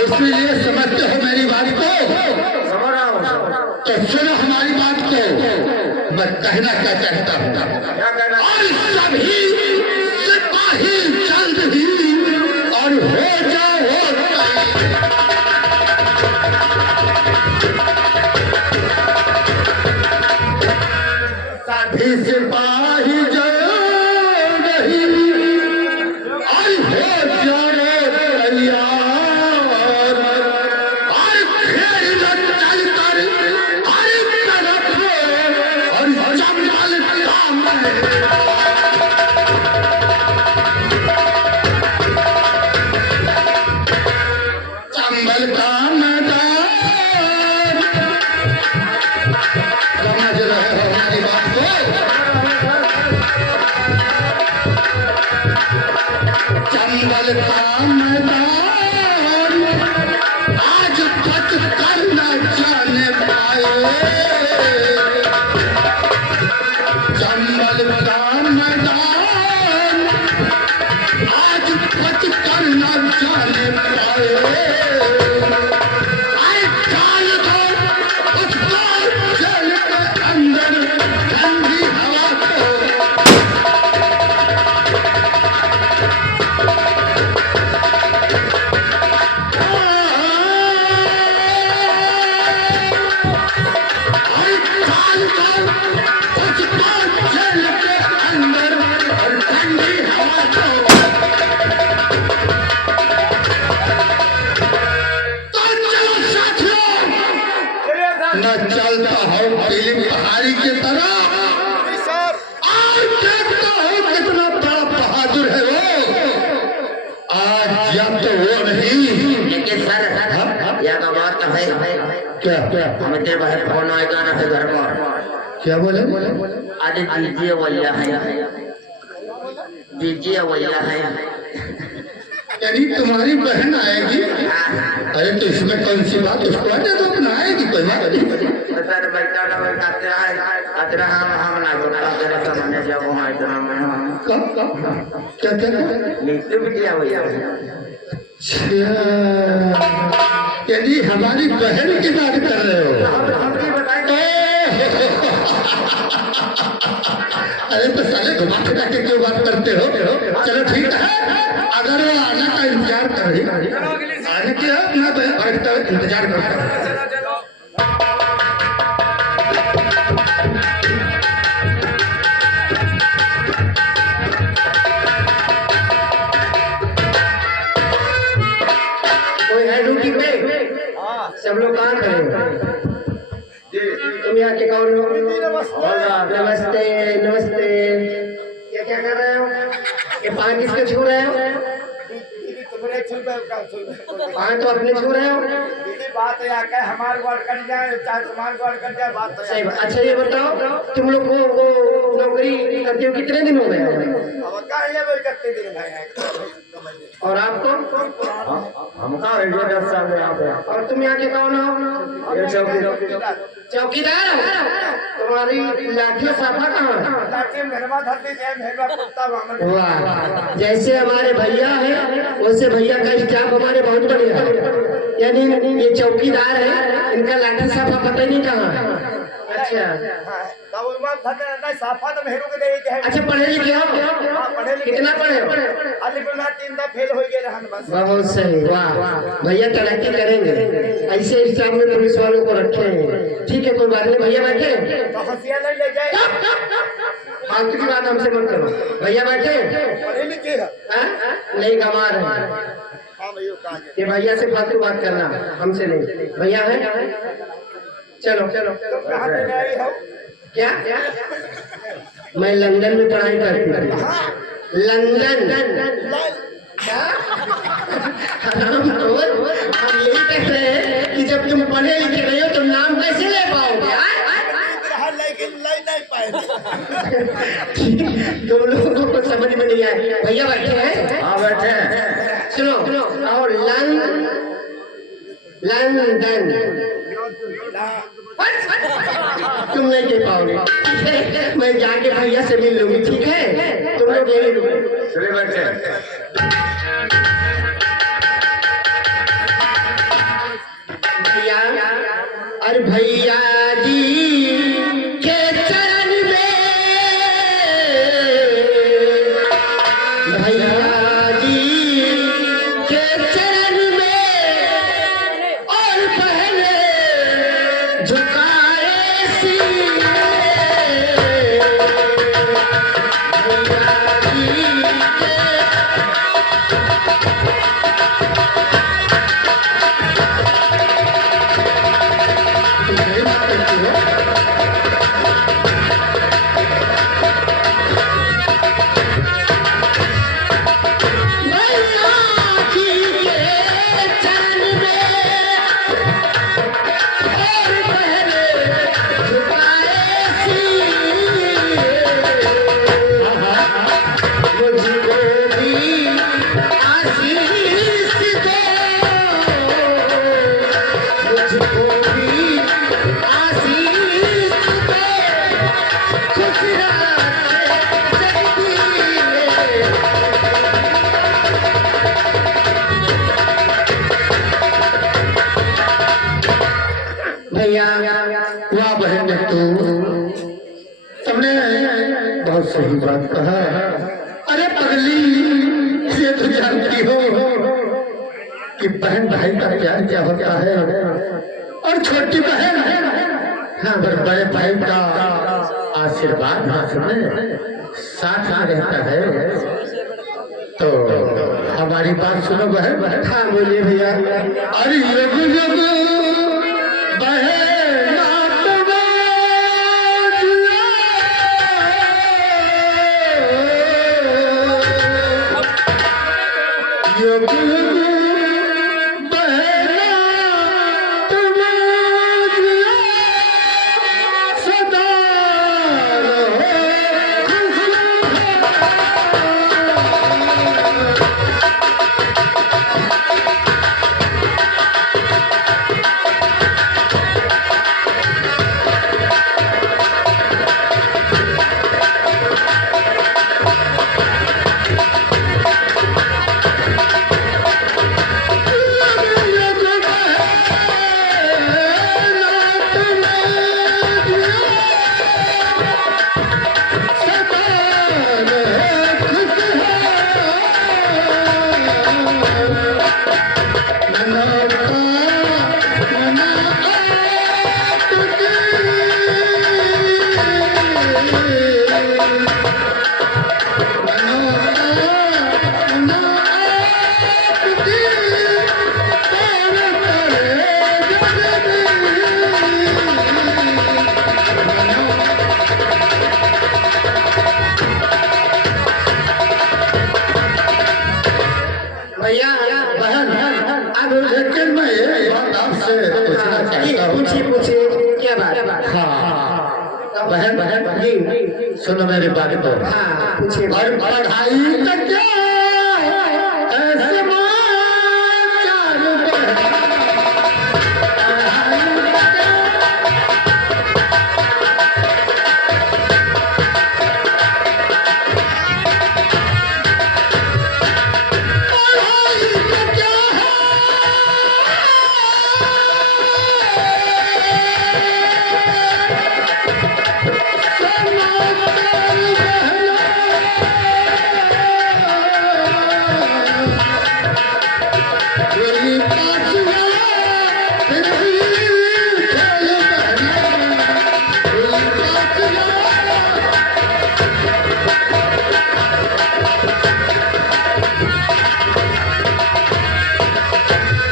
इसलिए समझते हो मेरी बात को? तो सुनो हमारी बात को। मैं कहना क्या चाहता हूँ, और सभी सिपाही जल्द ही और हो जाओ सभी सिपाही जल्द ही और हो जाओ तैयार, और खेल चल कर हर तरफ और जंगल काम चंबल का मैदान। समझ रहे हो हमारी बात को? चंबल का मैदान आज तक कर न जाने पाए। चंबल का मैदान आज तक कर न जाने पाए। आए डाल दो उसको जेल के अंदर ठंडी हवा को। मैं चलता हूँ पीली पहाड़ी की तरह, आज देखता हूँ कितना बड़ा बहादुर है वो। आज या तो वो नहीं, लेकिन सर यह तो बात तो है। क्या हमें तेरे बाहर फोन आएगा ना फिर घर पर। क्या बोले? अरे दीजिए वैया है, दीजिए वैया है। यानी तुम्हारी बहन आएगी? अरे तो इसमें कौन सी बात, उसको आते तो अपना आएगी, कोई बात नहीं। सर बैठा ना बैठाते हैं अतरा हम ना बोलता तेरा सामने जब हम इतना में कब क्या नीति भी किया वैया। यदि हमारी बहन की बात कर रहे हो? अरे तो साले घुमा फिरा के क्यों बात करते हो? चलो ठीक है, अगर वो आने का इंतजार कर रही, आने के अपना बैठता इंतजार करता हूँ। कोई है ड्यूटी पे? सब लोग कहाँ खड़े हो? तुम यहाँ के कौन हो? नमस्ते नमस्ते। ये क्या कर रहे हो? ये पान किसके छू रहे हो? पान तो अपने छू रहे हो। बात है क्या हमारे वार्ड कट जाए चाहे तुम्हारे वार्ड कट जाए बात सही बात। अच्छा ये बताओ तुम लोग वो नौकरी करते हो कितने दिन हो गए? अब क्या ये वो 31 दिन भाई है। और आपको? हम कहाँ है 10 साल में यहाँ पे। और तुम यहाँ के कौन हो? ये चौकीदार। चौकीदार हो? तुम्हारी लाठी साफा कहाँ है? लाठी मेहरबा धरती जय मेहरबा कुत्ता वामन। वाह, जैसे हमारे भैया है वैसे भैया का स्टाफ हमारे बहुत बढ़िया है। यानी ये चौकीदार है, इनका लाठी साफा पता नहीं कहाँ है। अच्छा तो वो बात धरते नहीं साफा तो मेहरू के दे के है। अच्छा, पढ़े लिखे हो? हां पढ़े लिखे। कितना पढ़े हो? अली पर मैं 3 दफा फेल हो गए रहन बस। बहुत सही, वाह भैया तरक्की करेंगे। ऐसे स्टाफ में पुलिस वालों को रखे हैं। ठीक है, कोई बात नहीं। भैया बैठे, तो हंसिया नहीं ले जाए। फालतू की बात हमसे मत करो। भैया बैठे, पढ़े लिखे है। नहीं गंवार है। हां भैया कहा ये भैया से फालतू बात करना, हमसे नहीं। भैया है? चलो चलो। तो कहां पे आई हो? क्या? मैं लंदन में पढ़ाई करती थी। लंदन। क्या? हम यही कह रहे हैं कि जब तुम पढ़े लिखे रहे हो तो नाम कैसे ले पाओगे? लेकिन लाई नहीं पाए। तुम लोगों को समझ में नहीं आया। भैया बैठे हैं? हाँ बैठे हैं। सुनो, और लंदन तुम नहीं कह पाओगे। ठीक है, मैं जाके भैया से मिल लूंगी। ठीक है, तुम लोग यही रुको। चलिए बैठे। भैया, अरे भैया जी के चरण में, भैया जी के चरण में और पहले झुकाए सीने। भैया जी भैया, वाह बहन तू, तुमने बहुत सही बात कहा। अरे पगली, ये तो जानती हो कि बहन भाई का प्यार क्या होता है, और छोटी बहन अगर बड़े भाई का आशीर्वाद हाथ में साथ में रहता है तो हमारी बात सुनो बहन। हाँ बोलिए भैया। अरे युग युग हाँ बहन जी सुनो मेरी बात को। हाँ पूछिए। और पढ़ाई का क्या समाचार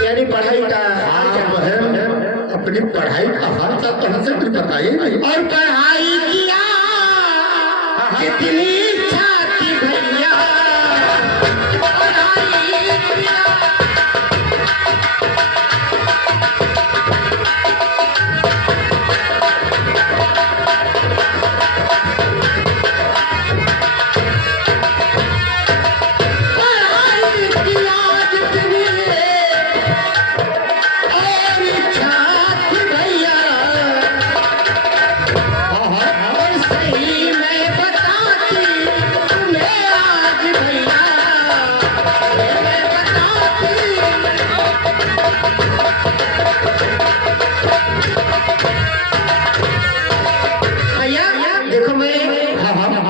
यानी पढ़ाई का अपनी पढ़ाई का हाल चाल तो हमसे कुछ बताइए नहीं। और पढ़ाई किया कितनी इच्छा थी भैया, पढ़ाई किया।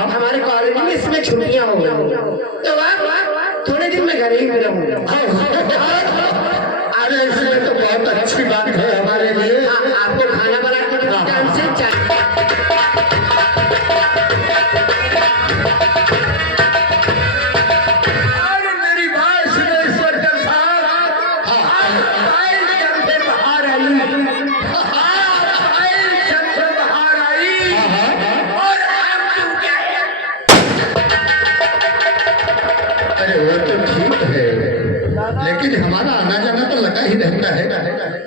हमारे कॉलेज में इसमें छुट्टियां हो गई तो थोड़े दिन में घर ही में रहूंगा। अरे इसमें तो बहुत अच्छी बात है हमारे लिए। आपको खाना बना के टाइम से चाहिए। अरे मेरी बात सुनो इंस्पेक्टर साहब, फाइल जब से बाहर आई, फाइल जब से बाहर आई और आप क्यों क्या है? अरे वो तो ठीक है, लेकिन हमारा आना जाना तो लगा ही रहता है।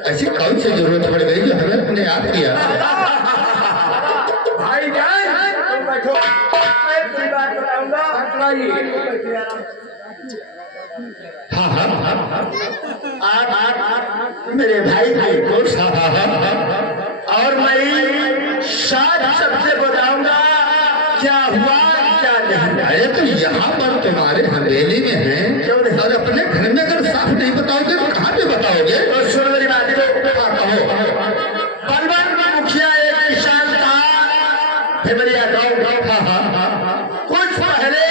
ऐसी कौन सी जरूरत पड़ गई जो हमें अपने याद किया? भाई जान तुम बैठो, मैं कोई बात बताऊंगा। हाँ, आप मेरे भाई को और मैं साथ सबसे बताऊंगा क्या हुआ क्या नहीं। अरे तो यहाँ पर तुम्हारे हवेली में है और अपने घर में अगर साफ नहीं बताओगे तो कहाँ पे बताओगे? तो सुनो मेरी बात को, कहो। बलवन मुखिया एक किसान था, फेमरिया गाँव। कुछ पहले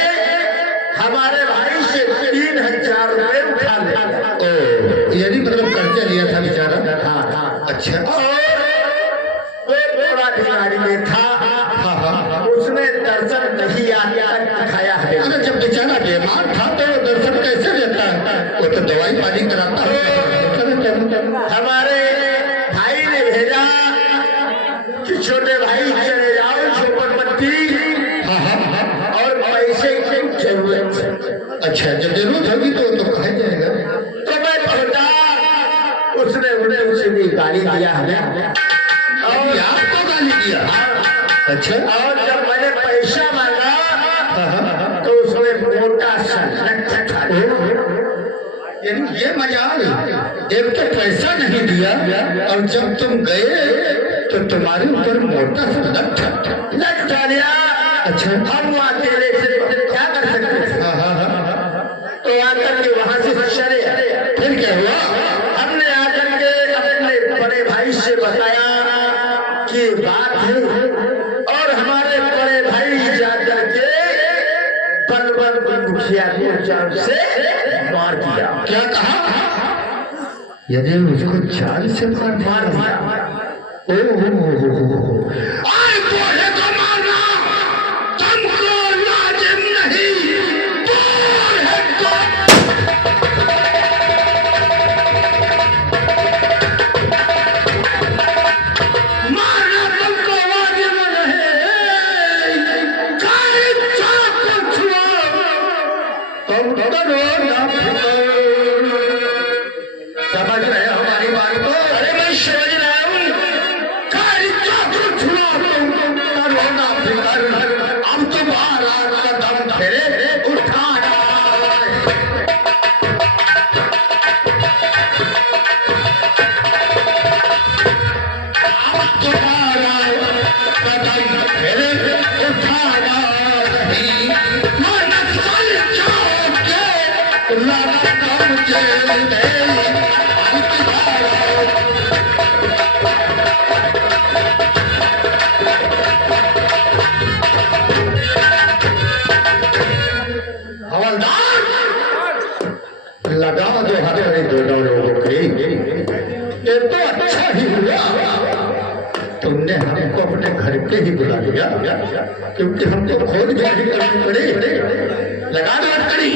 हमारे भाई से 3,000 रुपए उठा लिया। यानी मतलब कर्जा लिया था बेचारा। अच्छा। और वो बड़ा बीमारी में था। उसने दर्शन नहीं दिखाया है। अरे जब बेचारा बीमार था तो दर्शन कैसे लेता है? वो तो दवाई पानी कराता है। हमारे भाई ने भेजा कि छोटे भाई चले जाओ झोपड़पट्टी और पैसे की जरूरत है। अच्छा, जब जरूरत होगी तो कहा जाएगा। तो मैं पहुंचा, उसने उन्हें उसे भी गाली दिया हमें और आपको गाली दिया। अच्छा। और जब मैंने पैसा मांगा तो उसने मोटा सा ये मजाल, एक तो पैसा नहीं दिया और जब तुम गए तो तुम्हारे ऊपर मोटा सा लट डालिया। अच्छा। हम अकेले से क्या कर सकते थे? तो आकर के वहां से चले। फिर क्या हुआ? हमने आकर के अपने बड़े भाई से बताया कि बात है और हमारे बड़े भाई जाकर के बलवन मुखिया को जान से मार दिया। क्या कहा? यदि उसको चाल से मार दिया। तुमको लाजिम नहीं, मारना तुमको वाजिब नहीं। समझ रहे हो हमारी बात को? अरे मैं समझ रहा हूँ। अब तो बाहर का दम जेल में हवलदार लगा दो हमारे दोनों लोगों के। ये तो अच्छा ही हुआ तुमने हमको अपने घर पे ही बुला लिया, क्योंकि हमको खोज जारी करनी पड़े। लगा दो हथकड़ी।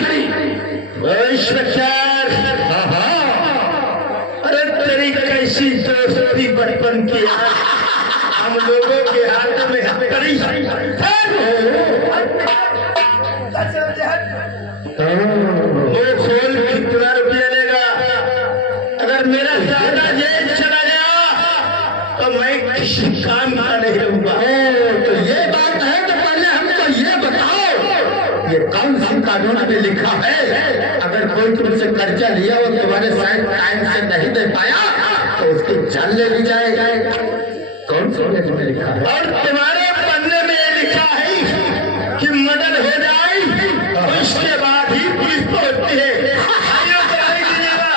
हाँ हाँ, अरे तेरी कैसी दोस्ती बचपन की है, हम लोगों के हाथ में हथकड़ी। वो खोल कितना रुपया लेगा? अगर मेरा दादा जेल चला गया तो मैं किसी काम का नहीं रहूंगा। तो ये बात है तो पहले हमको ये बताओ, ये कौन सी कानून में लिखा है अगर कोई तुमसे कर्जा लिया और तुम्हारे साथ टाइम से नहीं दे पाया तो उसकी जान ले ली जाए? कौन सी में लिखा है? और तुम्हारे पन्ने में ये लिखा है कि मदद हो जाए तो इसके बाद ही पुलिस पहुंचती है। आइयो तो नहीं दीजिएगा।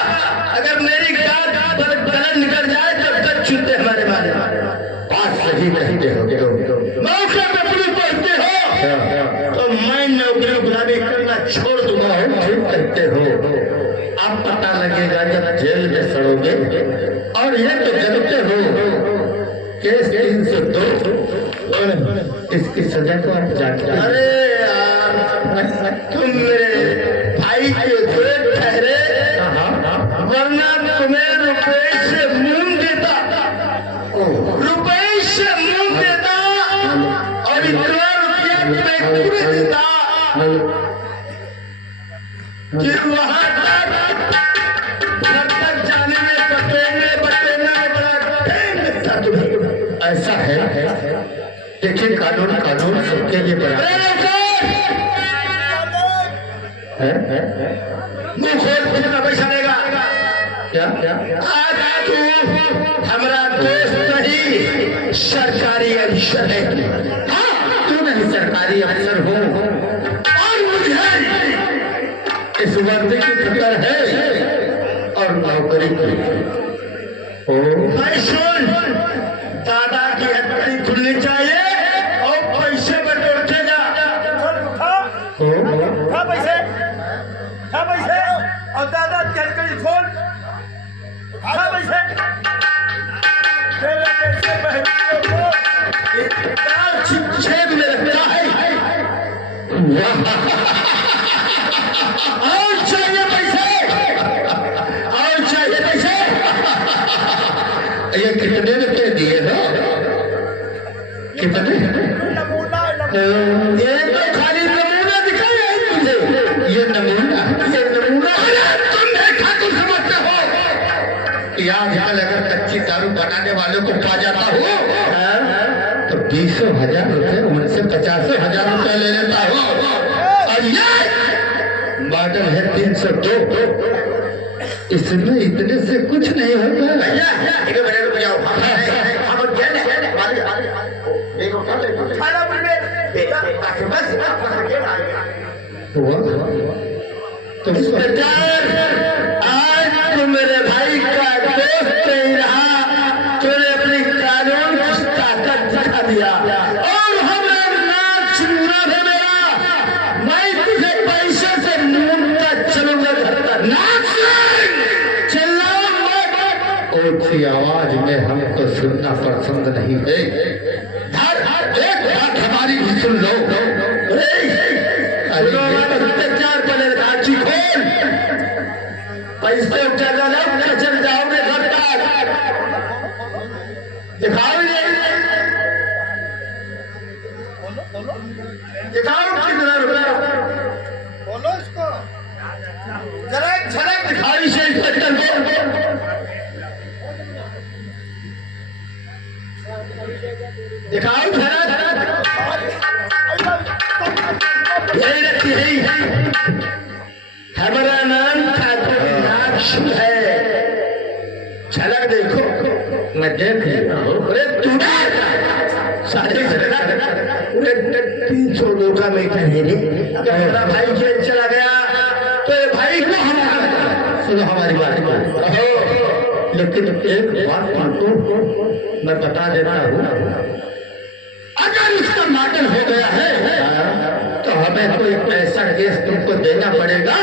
अगर मेरी गाज गलत निकल जाए तब तक छूटे हमारे मारे। बात सही कहते हो मौके पे पुलिस पहुंचते हो तो मैं नौकरी गुलामी करना छोड़ दूंगा। ठीक कहते हो। अब पता लगेगा जब जेल में सड़ोगे। और ये तो जानते हो केस 302 इसकी सजा को आप जानते हो। अरे यार, तुम मेरे भाई के दोस्त ठहरे, वरना तुम्हें रुपए से मुंह देता, रुपए से मुंह देता और इतना रुपया तुम्हें पूरे देता कि वहां तक जाने में बटोरने में बड़ा टाइम लगता तुम्हें। ऐसा है देखिए, कानून कानून सबके लिए बराबर है। मुंह खोल कितना पैसा देगा? क्या क्या आज तू हमारा दोस्त नहीं, सरकारी अफसर है। हाँ, तू नहीं सरकारी अफसर हो और मुझे इस वर्दी की फिक्र है और नौकरी की। भाई सुन, दादा की हथकड़ी खुलनी चाहिए और पैसे बटोरते जा। पैसे और दादा की हथकड़ी खोल। पैसे तेरे पैसे बहनों को छेद में रखता है। और चाहिए पैसे, और चाहिए पैसे। ये कितने रुपए दिए हो? कितने? नमूना ये तो खाली नमूना दिखाया है तुझे। ये नमूना तुम देखा तुम समझते हो। आजकल अगर कच्ची दारू बनाने वालों को पा जाता हो तो 20,000 रुपए उनसे 50,000 रुपए ले लेता हो। और ये मॉडल है 302, इसमें इतने से कुछ नहीं होता। तो आज तो मेरे भाई का दोस्त नहीं रहा, तूने अपनी कानून की ताकत दिखा दिया और हमारा नाच चुना है मेरा। मैं तुझे पैसे से ढूंढता चलूंगा घर तक। नाच चिल्लाओ मत। ऊंची आवाज में हमको सुनना पसंद नहीं है। एक बात हमारी भी सुन लो। अत्याचार बने राजी खोल, पैसे चला चल जाओगे घर तक। दिखाओ दिखाओ कितना रुपया। बोलो इसको जरा एक झलक दिखाओ इसे इंस्पेक्टर को। दिखाओ झलक। यही रखी है। हमारा नाम ठाकुर नाक्ष है। झलक देखो। मैं देख लेता हूँ। अरे तू साढ़े 300 का मैं कह रे। अगर मेरा भाई जेल चला गया तो ये भाई को हम सुनो हमारी बात को, लेकिन एक बात तुमको मैं बता देता हूँ, अगर इसका मर्डर हो गया है तो हमें कोई ऐसा केस तुमको देना पड़ेगा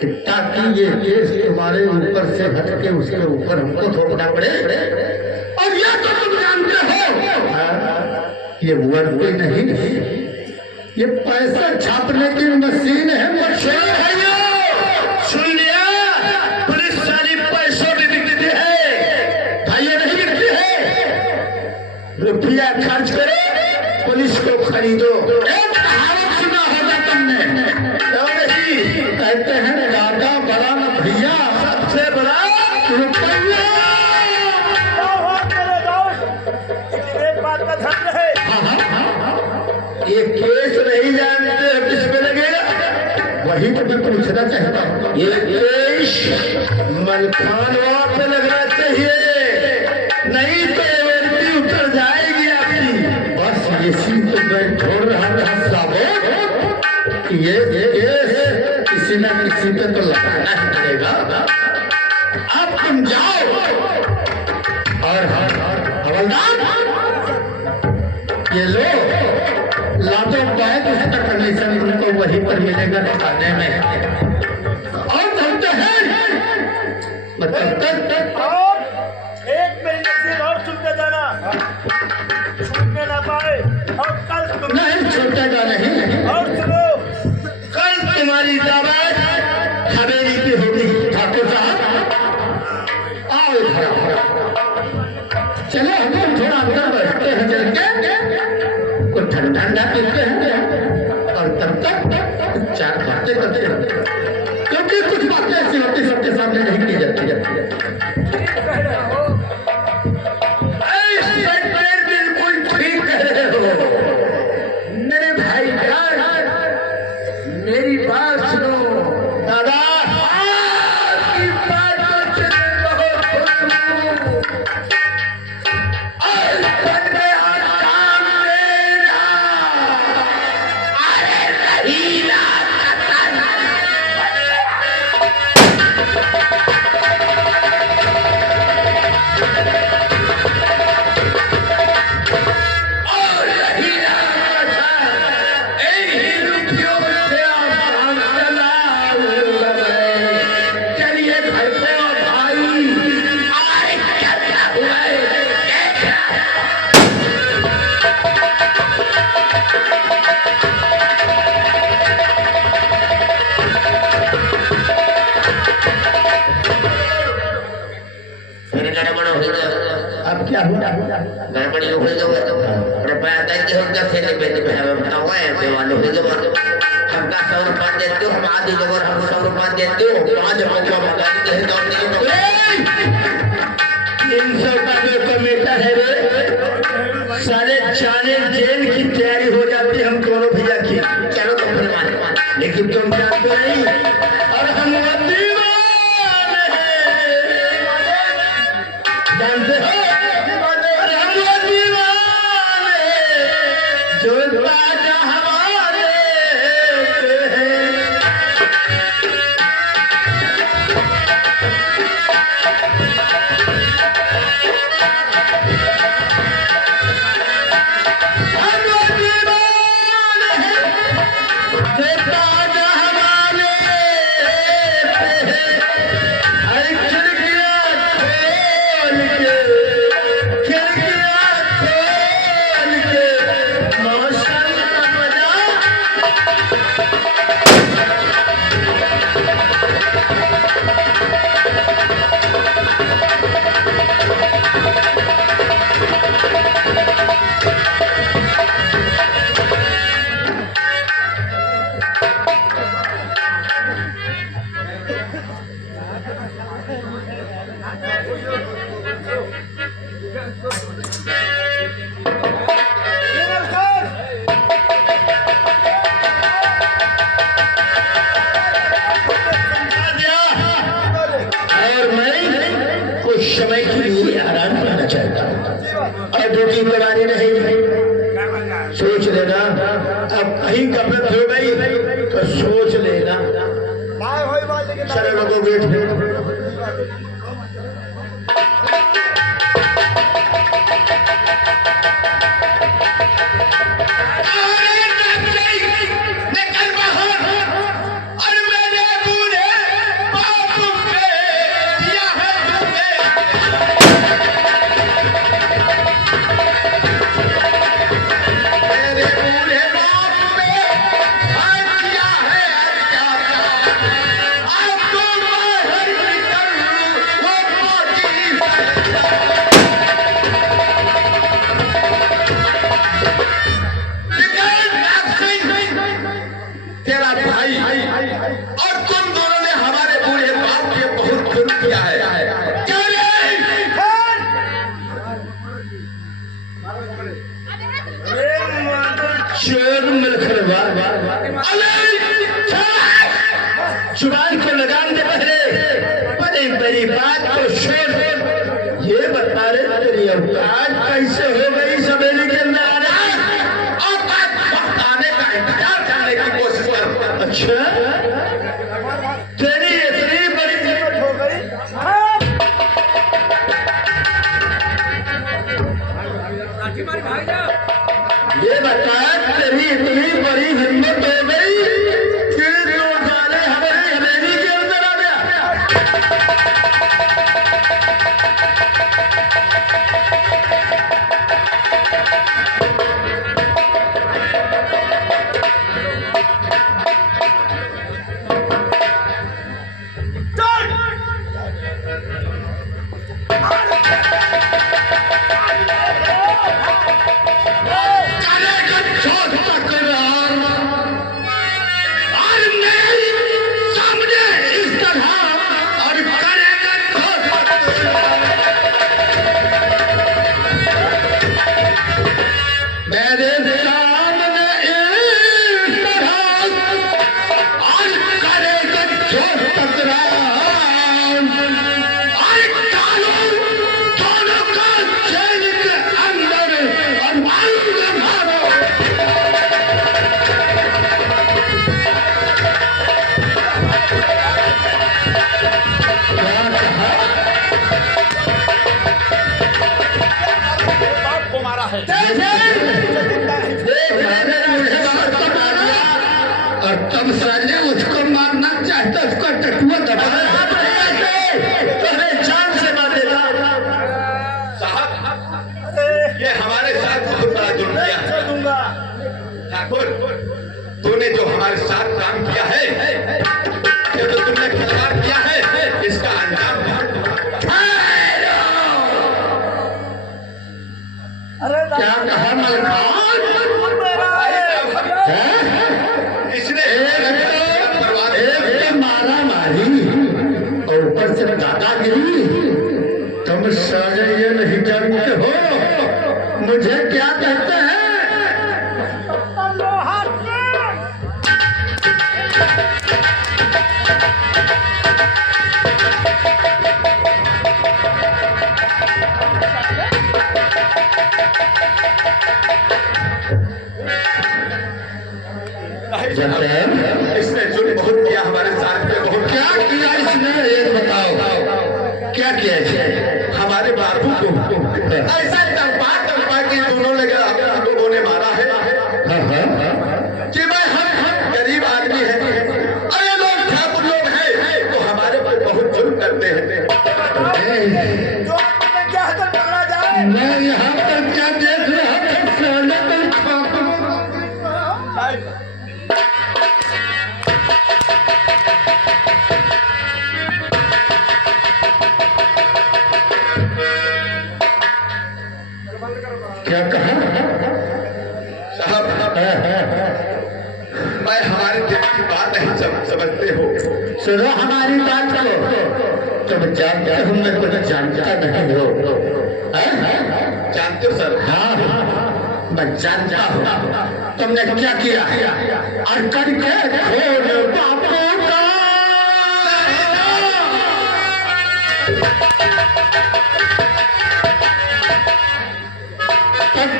कि ताकि ये केस तुम्हारे ऊपर से हट के उसके ऊपर हमको थोपना पड़े। और ये तो तुम जानते हो ये वर्दी नहीं, ये पैसा छापने की मशीन है। सुन लिया, पुलिस सारी पैसों में बिकती है, भाइयों नहीं बिकती है। रुपया खर्च करो, पुलिस को खरीदो। एक कहावत सुना होगा तुमने, क्यों नहीं? कहते हैं दादा बड़ा न भैया, सबसे बड़ा रुपया। एक बात का ध्यान रहे, ये केस नहीं जानते हो किस पे लगेगा? वही तो मैं पूछना चाहता हूँ। ये केस मलखानवा पे लगना चाहिए, नहीं तो एमएलपी उतर जाएगी आपकी। बस इसी तो मैं छोड़ रहा था साहब कि ये केस किसी न किसी पे तो लगाना ही पड़ेगा। अब तुम जाओ और हवलदार ये लो लादो बैग, उसका कमीशन उनको वहीं पर मिलेगा थाने में। और चलते हैं मतलब तक और एक मेरी नसीब और सुनते जाना, छूटने ना पाए। और कल तुम नहीं छूटेगा नहीं। और सुनो, कल तुम्हारी दावत हवेली की होगी। ठाकुर साहब आओ इधर, चलो हम लोग थोड़ा अंदर बैठते हैं, चल के कुछ ठंडा ठंडा पीते हैं और तब तक चार बातें करते हैं, क्योंकि कुछ बातें ऐसी होती सबके सामने नहीं की जाती। ठीक कह रहे हो। बिल्कुल ठीक कह रहे हो मेरे भाई जान, मेरी बात सुनो। दादा आपकी बातों से मैं बहुत खुश हूँ। आज बन गया काम मेरा। अरे नहीं ना अब क्या हुआ? गड़बड़ी हो गई तो रुपया देंगे हम क्या खेले बेटे पे हमें बताओ ऐसे वाले हो जब हमका 100 रुपया देते हो, हम आधी जगह हम 100 रुपया देते हो, 5 रुपया भगा देते तो नहीं 300 का जो कमेटा है रे, साढ़े 4 जेल की तैयारी हो जाती है हम दोनों भैया की। चलो तुम फिर मान लेकिन तुम जानते नहीं, और हम वो दीवाने हैं, जानते हो? और हम वो दीवाने हैं, जो ताजा हमारे हैं। हम वो दीवाने हैं, जो ताजा हमारे चले लोगों गेट पे जुबान को लगाम दे पहले बड़ी बड़ी बात को छोड़ ये बता रहे तेरी औकात कैसे हो गई सवेरे के अंदर और बात आने का इंतजार करने की कोशिश कर। अच्छा तेरी इतनी बड़ी हिम्मत हो गई ये बता तेरी इतनी बड़ी हिम्मत हो गई और तुम साले उसको मारना चाहते उसको टटुआ दबा जान से मार देगा। साहब ये हमारे साथ बहुत बड़ा जुर्म किया है ठाकुर। तूने जो हमारे साथ काम किया है ये तो तुमने खिलवाड़ किया है इसका अंजाम क्या कहा मलखान इसने एक मारा मारी और ऊपर से दादागिरी। तुम साले ये नहीं जानते हो मुझे क्या कहते हैं। इसने जुल्म बहुत किया हमारे साथ में। बहुत क्या किया इसने एक बताओ क्या किया इसने हमारे बाबू को ऐसा तड़पा के लोगों ने मारा है कि भाई हम गरीब आदमी है अरे लोग ठाकुर लोग हैं तो हमारे पर बहुत जुल्म करते हैं। मैं यहाँ पर क्या देख रहा क्या कहा साहब मैं हमारे दिल की बात नहीं समझते हो। सुनो हमारी बात को तुम जानते हो मैं कुछ जानता नहीं हो। जानते हो सर? हाँ मैं जानता हूँ तुमने क्या किया और करके खोल बापू का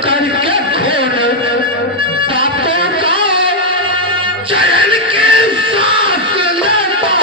करके खोल बापों का चैन के साथ लेता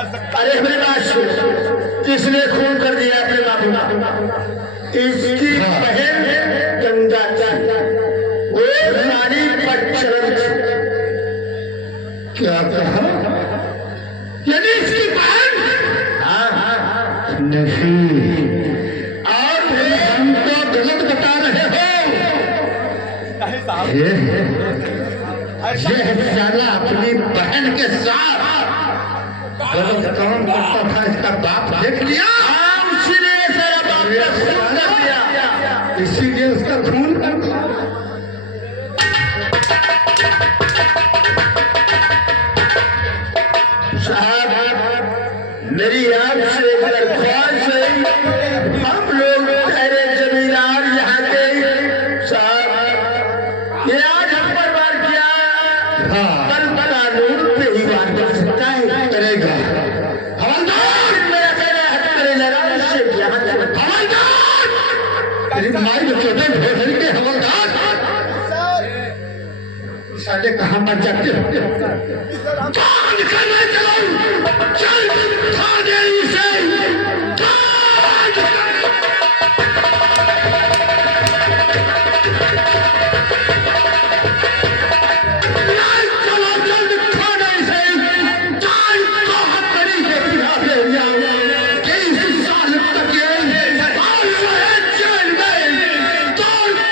कर सकता। अरे मेरी बात सुन, किसने खून कर दिया अपने बाबू का? इसकी बहन गंगा वो रानी पटचरण। क्या कहा? यानी इसकी बहन? नहीं, और हम तो गलत बता रहे हो। नहीं साहब, ये ऐसा साला अपनी बहन के साथ गलत काम करता था, इसका बाप देख लिया, इसीलिए सारा बाप का खून कर दिया। इसीलिए उसका खून कर दिया। साहब, मेरी आपसे एक दरख्वास्त है, हम लोग ठहरे जमींदार यहाँ के साहब, ये आज हम पर वार किया, कल कानून पे ही वार कर सकता है। करेगा हवलदार, मेरा कहना है करे लगा उससे यहाँ से हवलदार, तेरी माई को छोटे भोसड़ी के हवलदार साले कहाँ मर जाते हो? कौन करने चलो, चल खा दे इसे। चलो जल्द खा दे इसे। जान तो हम करी के बिना दे दिया। इस साल तक ये और रहे जेल में। तो साले की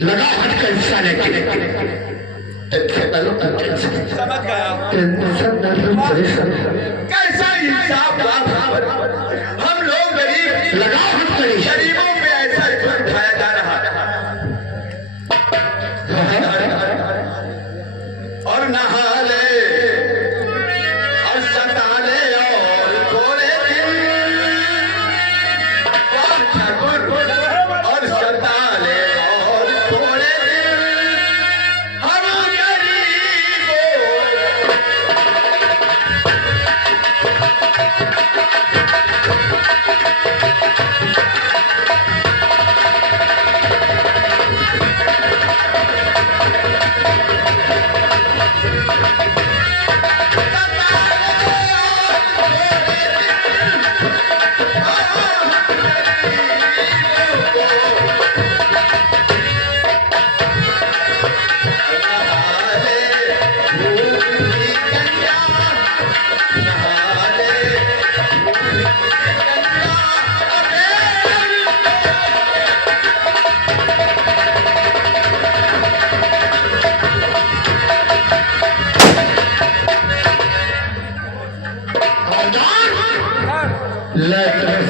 लगा हाथ का हिस्सा लेके समझ गया। कैसा इंसाफ हुआ भाव? हम लोग गरीब, लगा हाथ का हिस्सा। गरीबों पे ऐसा जुल्म ढाया जा रहा और नहा ले और सता ले और थोड़े दिन और ठाकुर और सता ले और थोड़े दिन हम गरीबों।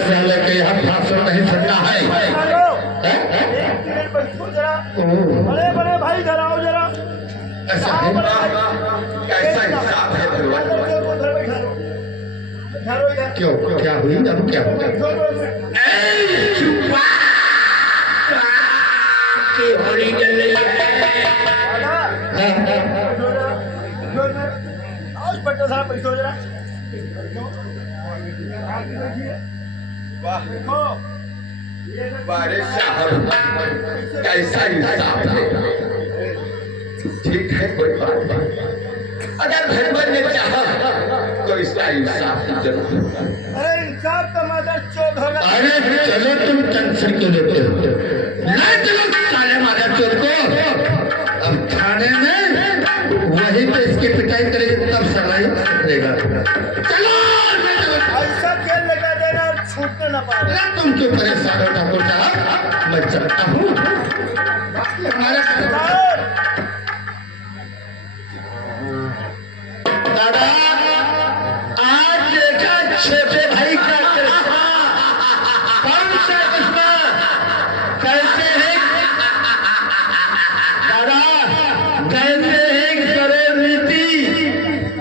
साले के यहाँ फांसो नहीं सकता है। हेलो, एक मिनट बैठो जरा। बड़े बड़े भाई इधर आओ जरा। ऐसा आओ है? बड़े भाई। कैसा हिसाब है भगवान? अंदर के उधर बैठा रहो। ठहरो इधर। क्यों क्या हुई? अब क्या हुआ? बैठो 2 मिनट। होली जल रही है। दादा, बैठो जरा। बैठो इधर। आओ इस बैठो जरा, बैठो जरा। बैठो। आप बैठिए। वाह देखो, ये देखो। बारे साहब, कैसा इंसाफ है। ठीक है, कोई बात नहीं। अगर भगवान ने चाहा तो इसका इंसाफ जरूर। अरे इंसाफ तो मदर चोद होगा। अरे चलो तुम टेंशन क्यों लेते हो? ले चलो साले मादर चोर को अब थाने में, वहीं पे इसकी पिटाई करेगी तब सगाई करेगा। चलो ले चलो। ऐसा खेल लगा देना और छूटने ना पाए। अरे तुम क्यों परेशान हो ठाकुर साहब? मैं चलता हूँ। हमारे सरदार, दादा, आज देखा छोटे भाई का कृष्णा, कौन सा कृष्णा? कहते हैं दादा, कहते हैं करो नीति,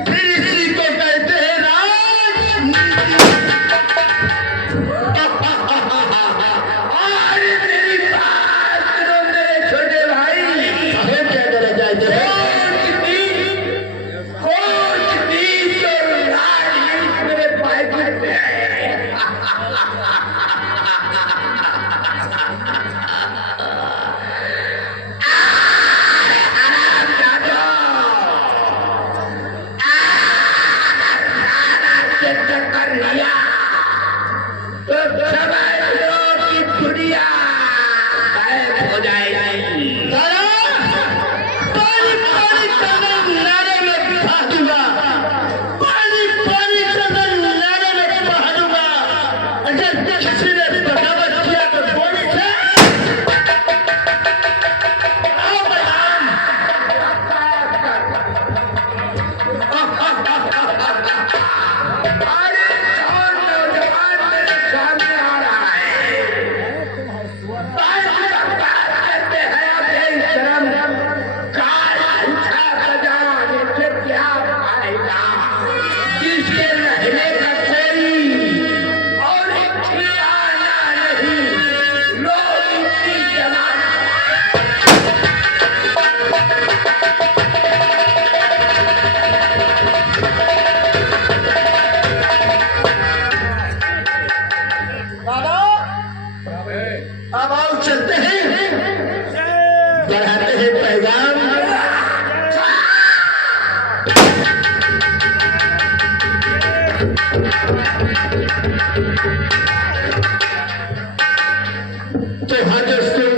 फिर इसी को कहते हैं राजनीति। और मेरी बात सुनो मेरे छोटे भाई, से टक्कर लिया तो समझ लो कि दुनिया गायब हो जाएगी। पानी पानी कदम नारे में बहा दूंगा, पानी पानी कदम नारे में बहा दूंगा। अगर किसी ने बगावत किया तो गोली से आओ बयान। अरे कौन नौजवान मेरे सामने आ रहा है? बात करते हैं बेशरम, काल उठा बजाने से क्या फायदा? जिसके रहने का कोई और ठिकाना नहीं, लोग इसी जमाना दादा अब आओ चलते हैं, बढ़ाते हैं पैगाम। तो हाँ दोस्तों,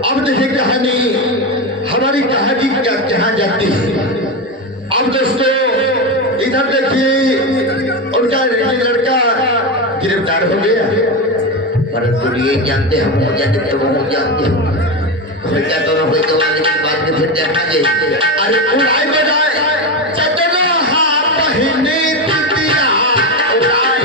अब देखिए कहानी, हमारी कहानी जहाँ जाती है। अब दोस्तों इधर देखिए, उनका लड़का गिरफ्तार हो गया। परंतु ये जानते हम हो जाते तो वो जानते हो बेटा तो हो तो वाले की बात में फिर देखा जाए। अरे उड़ाए बजाए चचला हाँ पहने दिया उड़ाए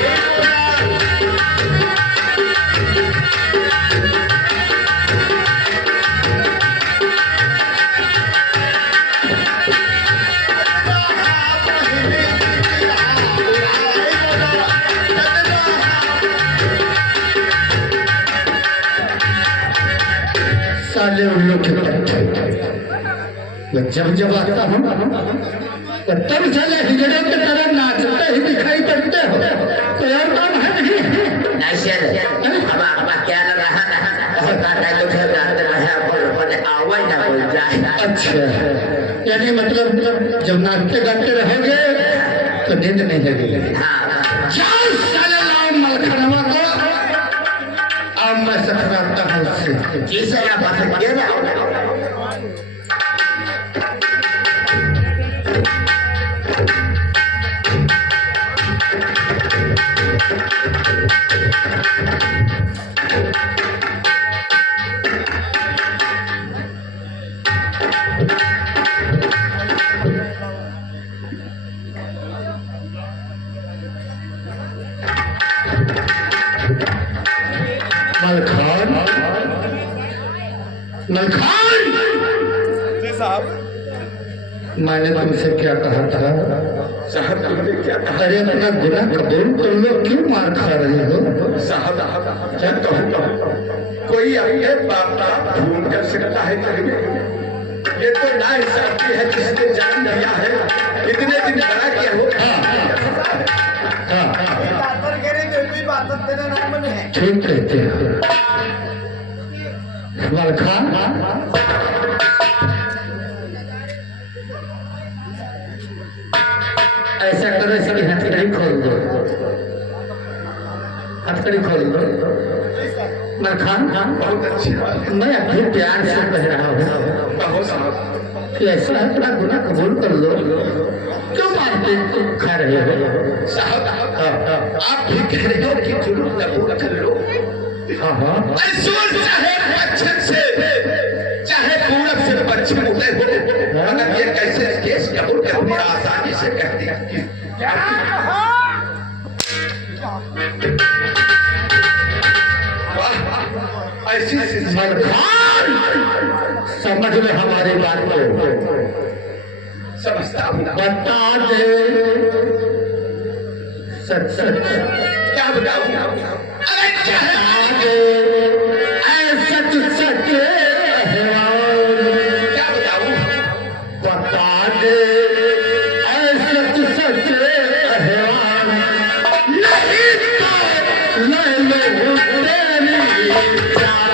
साले उल्लू के बच्चे जब आता हूँ तो तब साले हिजड़े की तरह नाचते ही दिखाई पड़ते हो। तो और काम है नहीं। ऐसे अब क्या लग रहा ना सरकार का कुछ जानते रहे बोल आवाज ना बोल जाए। अच्छा, यानी मतलब जब नाचते गाते रहोगे तो नींद नहीं लगेगी। हाँ चल साले लाओ मलखनवा को, अब मैं सकराता हूँ उससे। जी सर आप बात किया ना मलखान, मलखान, जी साहब मैंने तुमसे क्या कहा था? साहब तुमने क्या कहा? अरे अपना गुनाह कबूल कर लो, क्यों मार खा रहे हो? साहब क्या कहूँ, कोई अपने बाप का ढूंढ कर सकता है कहीं? ये तो ना इंसाफी है जिसने जन्म लिया है, इतने दिन बड़ा किया हो। दातर करेंगे कोई बात तेरा नाम में है। ठीक कहते हैं मलखान। ऐसा करो, इसकी हथकड़ी खोल दो, हथकड़ी खोल दो। मलखान, बहुत अच्छी बात है। मैं अभी प्यार से कह रहा हूँ कहो साहब। कि ऐसा अपना गुनाह कबूल कर लो, क्यों मारते खा रहे हो? साहब आप भी कह रहे हो कि जुर्म कबूल कर लो। हाँ हाँ, मंसूर चाहे पश्चिम से चाहे पूरब से पश्चिम उदय हो, मगर ये कैसे केस कबूल करने आसानी से कर दिया। वाह, ऐसी मलखान समझ लो हमारी बात को, समझता हूँ। बता दे सच सच, क्या बताऊँ? अगर चाहे बता दे ऐ सच सच क्या बताऊँ? बता दे ऐ सच सच नहीं तो ले लो तेरी जान।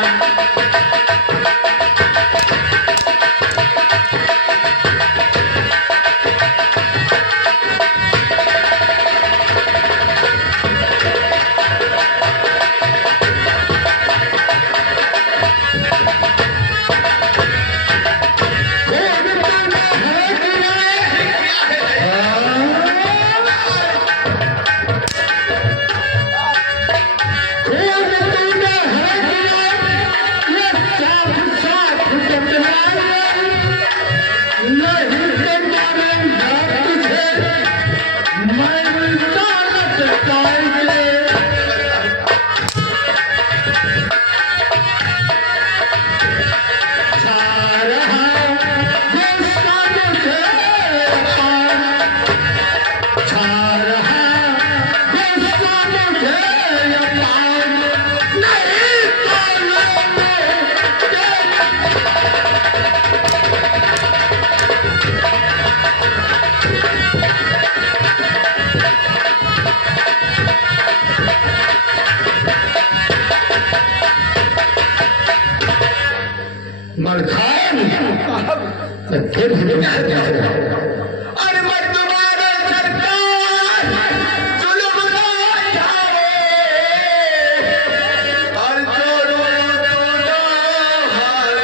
फिर अरे मैं तुम्हारे सरकार जुल्म ना जाए और छोड़ो तो हर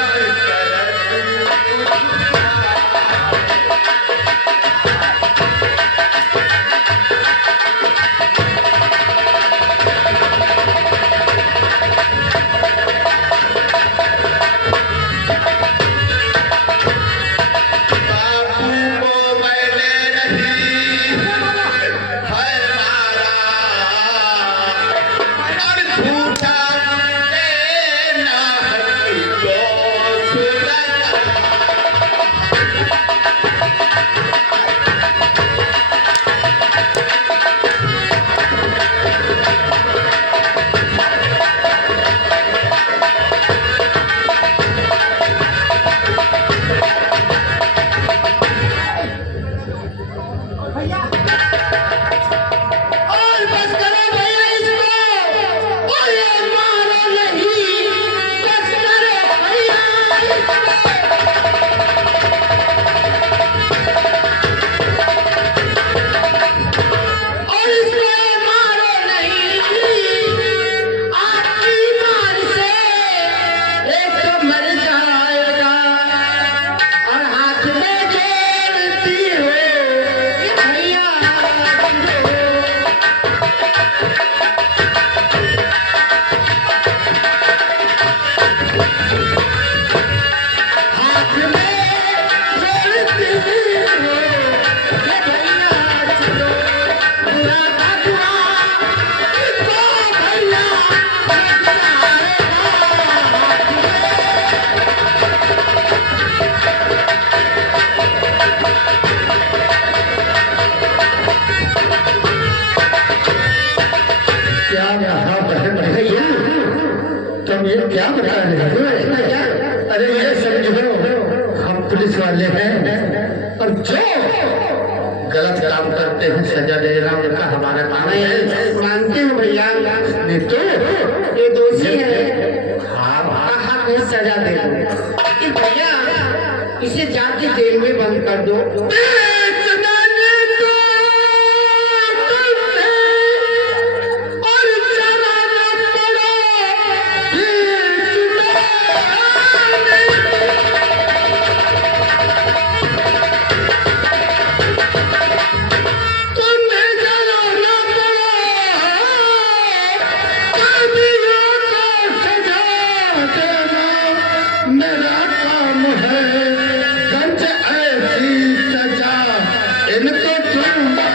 तुम ये क्या बता रहे हो? अरे ये समझो हम पुलिस वाले हैं और जो गलत काम करते हैं सजा देना उनका हमारा काम है। मानते हो भैया नहीं तो ये दोषी है हाँ कहा को सजा दे दो कि भैया इसे जाके जेल में बंद कर दो मेरा काम है गंज ऐसी सजा इनको दूंगा।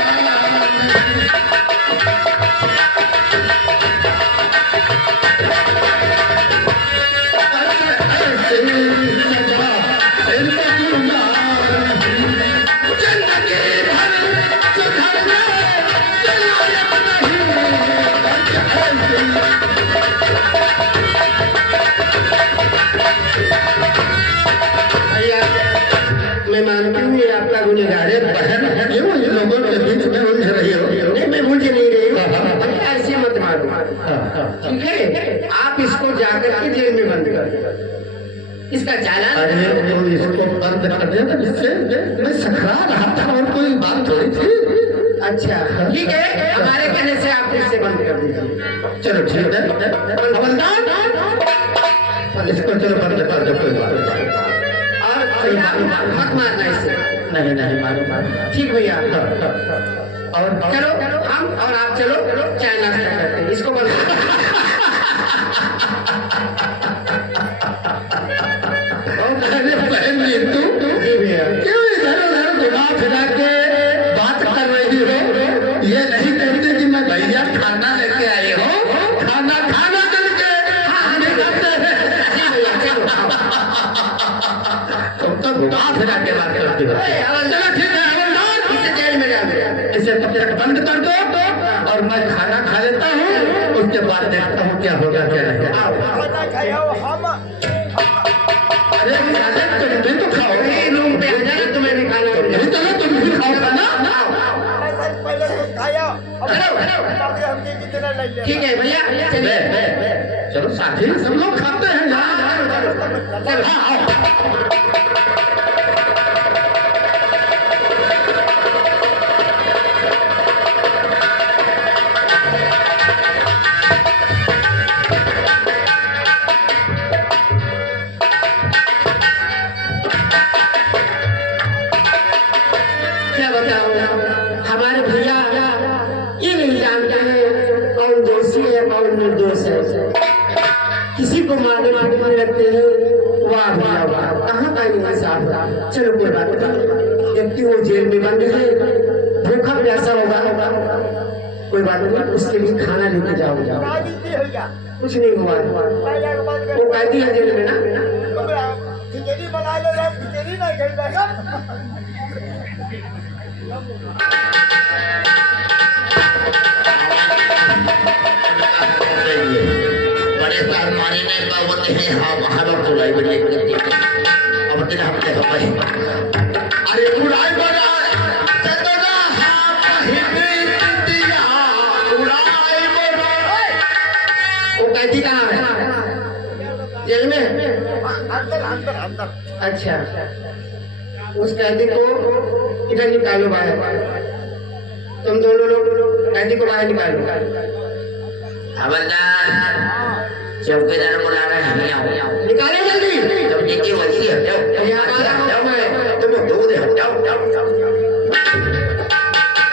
ऐसी सजा इनको दूंगा। जिंदगी भर सुधरने के लायक नहीं गंज भैया मैं मानती हूँ ये आपका गुनहगार है बहन क्यों इन लोगों के बीच में उलझ रही हो? नहीं मैं मुझे नहीं रही हूँ ऐसे मत मारो ठीक है आप इसको जाकर के जेल में बंद कर दो इसका चालान अरे तो इसको बंद कर देना जिससे मैं सकरा रहा था और कोई बात थोड़ी थी। अच्छा ठीक है हमारे कहने से आप इसे बंद कर दीजिए चलो ठीक है हवलदार इसको चलो बंद कर दो कोई बात नहीं। और भैया मत मारना इसे नहीं नहीं मारो मारो ठीक भैया और चलो हम और आप चलो चाय नाश्ता करते हैं इसको बंद करो। अरे बहन जी तू जी भैया क्यों इधर उधर घुमा फिरा के बात कर रही हो? ये नहीं कहते कि मैं भैया खाना लेके आई हो खाना खाना करके निकलते हैं। जी भैया चलो तुम तो घुमा फिरा के बात करते हो। चलो ठीक है हवलदार इसे जेल में डाल दो इसे तब तक बंद कर दो और मैं खाना खा लेता हूँ उसके बाद देखता हूँ क्या होगा क्या नहीं। अरे खाना तुम भी तो खाओ यही रूम पे आ जाना तुम्हें भी खाना मिलेगा। नहीं चलो तुम भी खाओ खाना। ठीक है भैया चलिए चलो साथी सब लोग खाते हैं यार। चलो हाँ, आओ। को मारने लगते हैं। वाह भैया वाह, कहाँ का इंसाफ था। चलो कोई बात नहीं, व्यक्ति वो जेल में बंद है, भूखा प्यासा होगा, कोई बात नहीं, उसके लिए खाना लेके जाओ। कुछ नहीं हुआ, वो कैदी है जेल में ना। खिचड़ी बना लो, खिचड़ी नहीं खाएगा। बड़े सालमानी ने बावते हैं हाँ महाराज चुलाई बजे अब दिन हमने हो गए अरे उड़ाई बजाए चंदना हाँ पहिने दिया उड़ाई बजाए। वो कैदी कहाँ है? जेल में? अंदर अंदर अंदर। अच्छा, उस कैदी को इधर निकालो बाहर, तुम दोनों लोग कैदी को बाहर निकालो। हवलदार चौकीदार बुला रहे हैं आओ निकाले जल्दी। तुम नीचे वही हटाओ तुम दूर हटाओ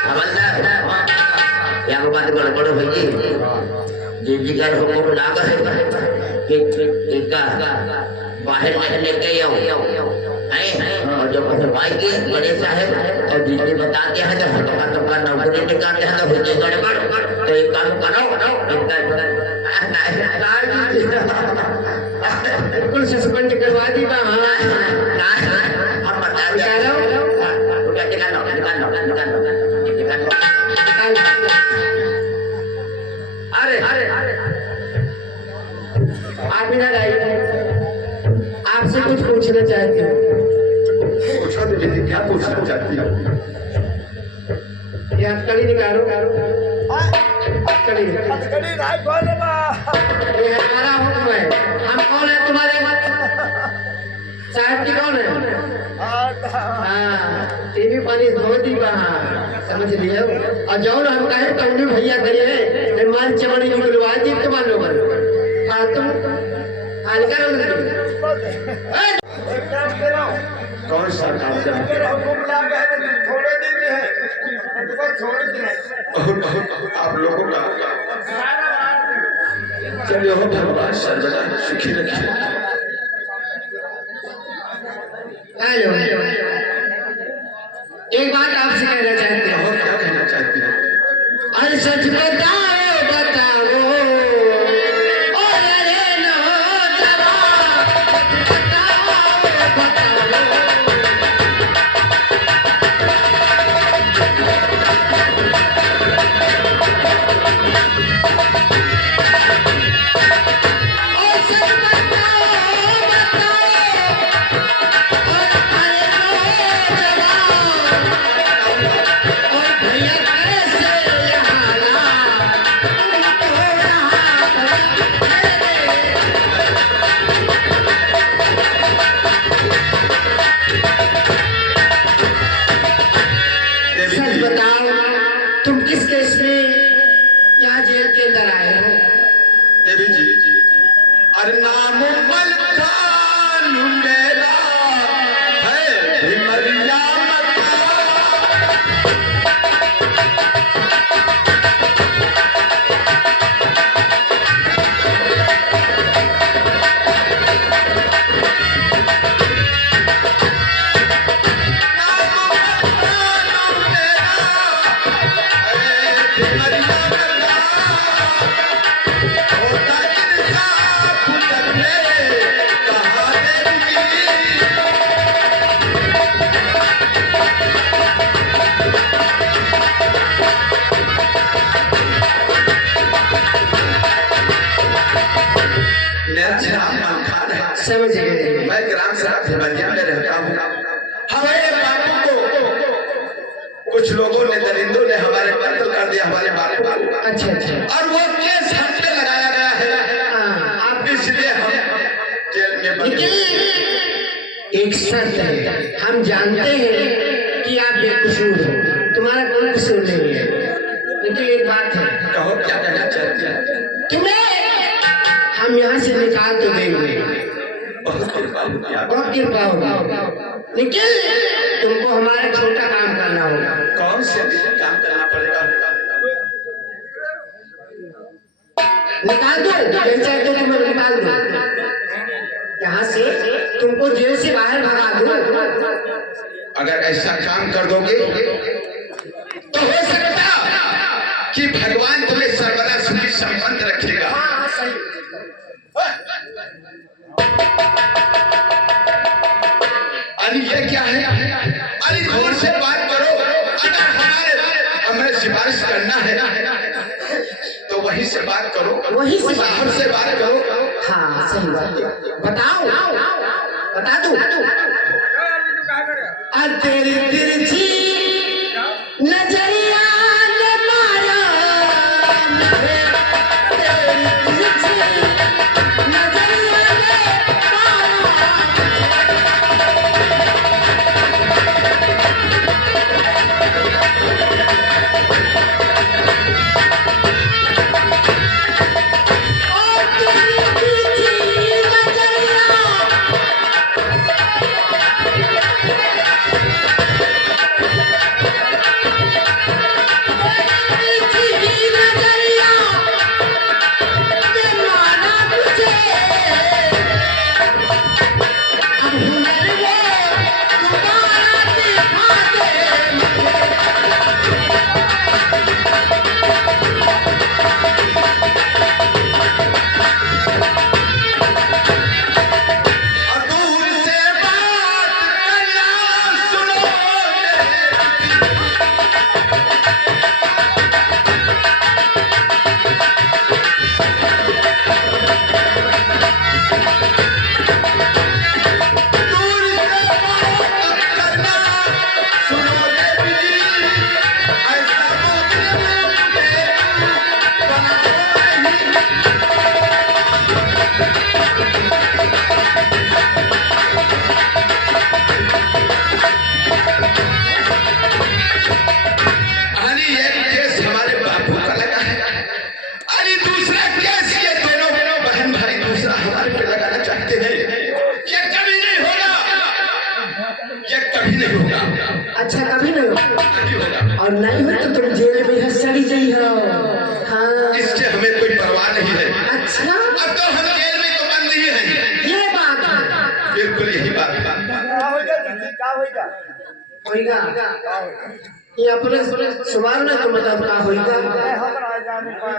हवलदार यहाँ बात गड़बड़ हुई जी का हुक्म लागा है कि बाहर नहीं लेके आओ और जब भाई बड़े साहब और दीदी बताते हैं तो हटका नौकरी निकालते हैं तो होते गड़बड़ तो एक काम करो बिल्कुल सस्पेंड करवा दी बा। हम बता निकालो अरे आप इधर आइए, आपसे कुछ पूछना चाहती हूँ। पूछो तो दीदी, क्या पूछना चाहती हो? ये हथकड़ी निकालो, हथकड़ी खिचड़ी नहीं खाएगा। ये हमारा हुक्म है। हम कौन है तुम्हारे? साहब की कौन है? हाँ, टीवी पानी धोती कहाँ समझ लिया। और जो हम कहे कौन भैया करिए माल चमड़ी निकलवा दी तुम्हारे लोग। हाँ तुम हल्का कौन सा काम करते हो? थोड़े दिन में है, छोड़ दिए आप लोगों का चलिए हो भगवान सर्वदा सुखी रखिए। हेलो, एक बात आपसे कहना चाहते हो। क्या कहना चाहती हो? अरे सच बताओ देवी जी, अरे नाम मलखान मेरा है हिमरिया समझ गए। मैं ग्राम सभा हिमरिया में रहता हूँ। हमारे बापू को कुछ लोगों ने, दरिंदों ने हमारे कत्ल कर दिया, हमारे बापू को। अच्छा अच्छा। और वो केस हम पे लगाया गया है। आप इसलिए हम जेल में बंद हैं। एक शर्त है, हम जानते हैं कि आप बेकसूर हो, तुम्हारा कोई कसूर नहीं है, लेकिन एक बात है। कहो क्या कहना चाहती है? तुम्हें हम यहाँ से निकाल तो देंगे, बहुत कृपा होगी आपकी। बहुत कृपा होगी, लेकिन तुमको हमारा छोटा काम करना होगा। कौन से काम करना पड़ेगा? निकाल दो, पंचायत तो तुम्हें निकाल दो यहाँ से, तुमको जेल से बाहर भगा दो। अगर ऐसा काम कर दोगे तो हो सकता कि भगवान तुम्हें सर्वदा सुखी संपन्न रखेगा। हाँ सही। अरे ये क्या है? अरे दूर से बात करो। अगर हमें सिफारिश करना है तो वहीं से बात करो, वहीं से बाहर से बात करो। हाँ सही बात है। बताओ, बता दो। तेरी तिरछी नजरिया ने मारा मुझे, तेरी तिरछी नजरिया ने मारा। और तेरी तिरछी नजरिया अच्छा कभी नहीं हो, और नहीं हो तो तुम जेल में सड़ी गई हो। हाँ इससे हमें कोई परवाह नहीं है। अच्छा अब तो हम जेल में तो बंद नहीं है। ये बात है, बिल्कुल यही बात है। क्या होगा दीदी, क्या होगा? होगा ये अपने सवाल ना तो मतलब क्या होगा। हम रह जाने पर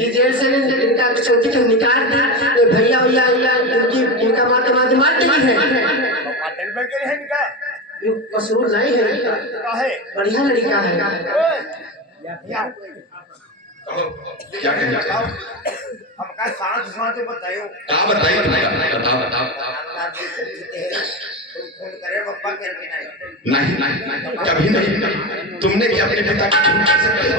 ये जेल से इनका छोटी तो निकाल दी, ये भैया भैया इनकी इनका मार नहीं है, होटल में के है इनका ये कसूर नहीं है, काहे बढ़िया लड़का है। या क्या कहना चाहते हैं? हम का सांस सांस बताओ। आप बताइए, बताओ। फोन करे पप्पा करके नहीं नहीं, कभी नहीं। तुमने क्या अपने पिता की खून कर सकते हो?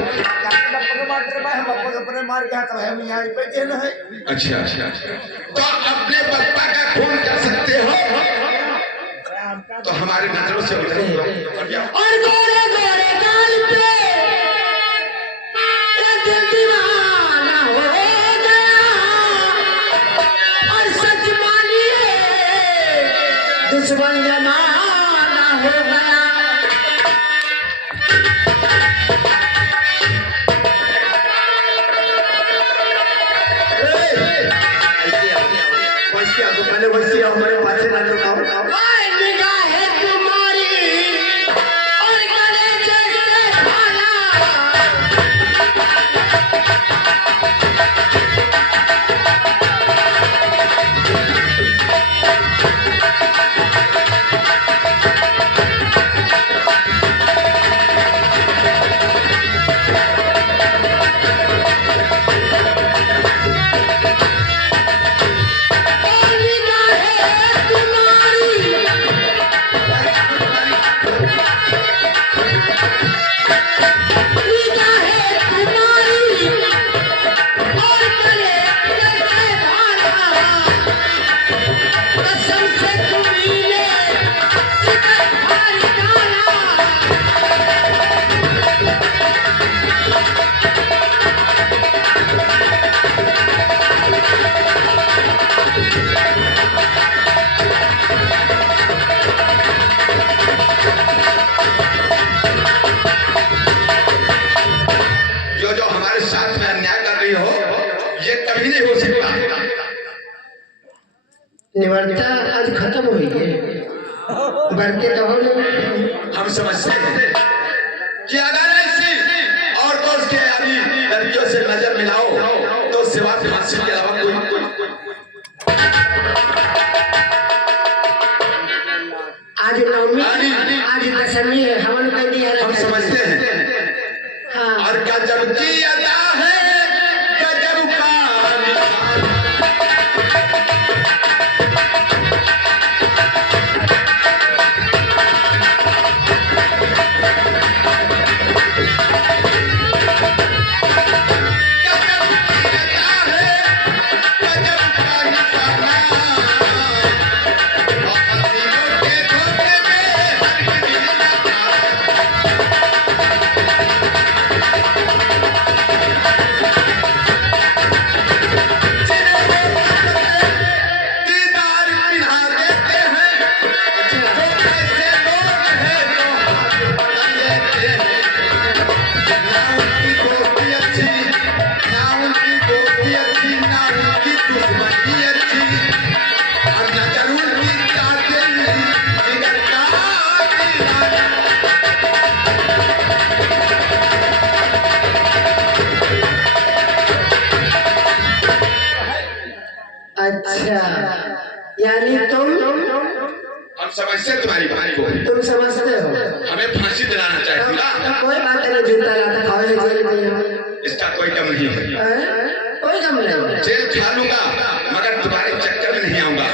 पापा को अपने मार गया तो हम यहाँ बैठे न है। अच्छा। तो अपने पापा का खून कर सकते हो तो हमारी नजरों से उतरे। और गोरे गोरे गाल पे एक दीवाना हो गया, और सच मानिए दुश्मन जमाना हो गया। वैसे हमारे पास निगाहें तुम्हारी और गले जैसे भाला, ये कभी नहीं हो सकता। निवारता आज खत्म हो गई बढ़ते तो हम समझते हैं कि अगर ऐसी औरतों के आदि लड़कियों से नजर मिलाओ तो सिवा फांसी के अलावा कोई आज नवमी आज दशमी है हवन कर दिया हम समझते हैं। हाँ और गजब की अदा है गजब का निशान। अच्छा यानी तुम हम समझते हैं तुम्हारी बात को। तुम समझते हो हमें फांसी दिलाना चाहिए ना। कोई बात नहीं जूता लाता खाओ जेल में इसका कोई कम नहीं है। कोई कम नहीं जेल खा लूंगा मगर तुम्हारे चक्कर में नहीं आऊंगा।